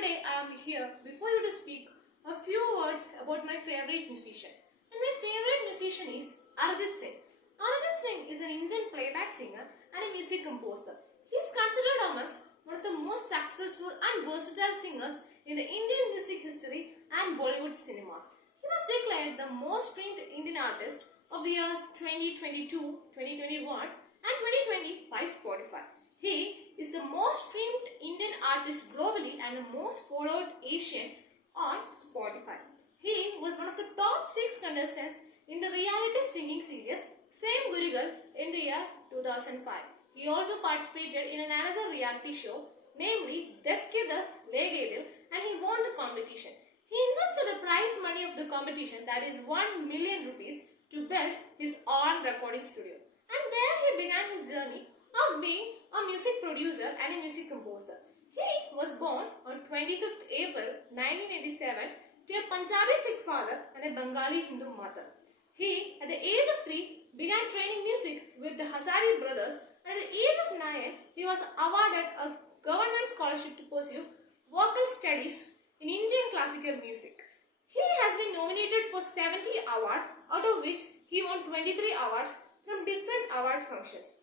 today I am here before you to speak a few words about my favorite musician. And my favorite musician is Arjit Singh. Arjit Singh is an Indian playback singer and a music composer. He is considered amongst one of the most successful and versatile singers in the Indian music history and Bollywood cinemas. He was declared the most streamed Indian artist of the years 2022, 2021 and 2020 by Spotify. He is the most streamed Indian artist globally and the most followed Asian on Spotify. He was one of the top 6 contestants in the reality singing series Fame Gurigal in the year 2005. He also participated in another reality show, namely Deske Das Le Gaye Dil, and he won the competition. He invested the prize money of the competition, that is 1 million rupees, to build his own recording studio. And there he began his journey of being a music producer and a music composer. He was born on 25th April 1987 to a Punjabi Sikh father and a Bengali Hindu mother. He, at the age of 3, began training music with the Hazari brothers, and at the age of 9, he was awarded a government scholarship to pursue vocal studies in Indian classical music. He has been nominated for 70 awards, out of which he won 23 awards from different award functions.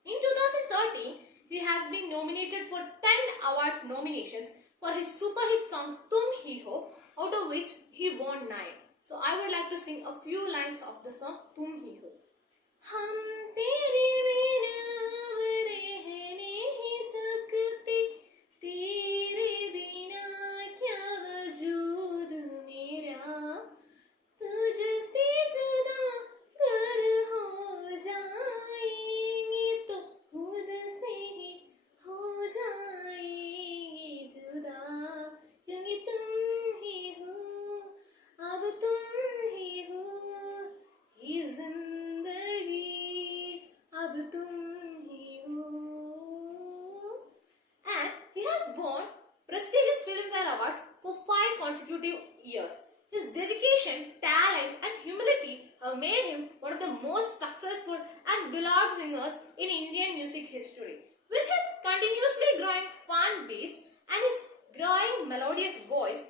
In 2013, he has been nominated for 10 award nominations for his super hit song Tum Hi Ho, out of which he won 9. So I would like to sing a few lines of the song Tum Hi Ho. हम तेरे बिना अब रह नहीं सकते, तेरे बिना क्या वजूद मेरा, तुझसे जुदा कर हो जाएंगे तो खुद से ही हो जाएंगे जुदा, क्योंकि तुम ही हो, अब तुम ही हो, ये जिंदगी अब तुम ही हो. And he has won prestigious Filmfare Awards for 5 consecutive years. His dedication, talent and humility have made him one of the most successful and beloved singers in Indian music history. With his continuously growing fan base and his growing melodious voice,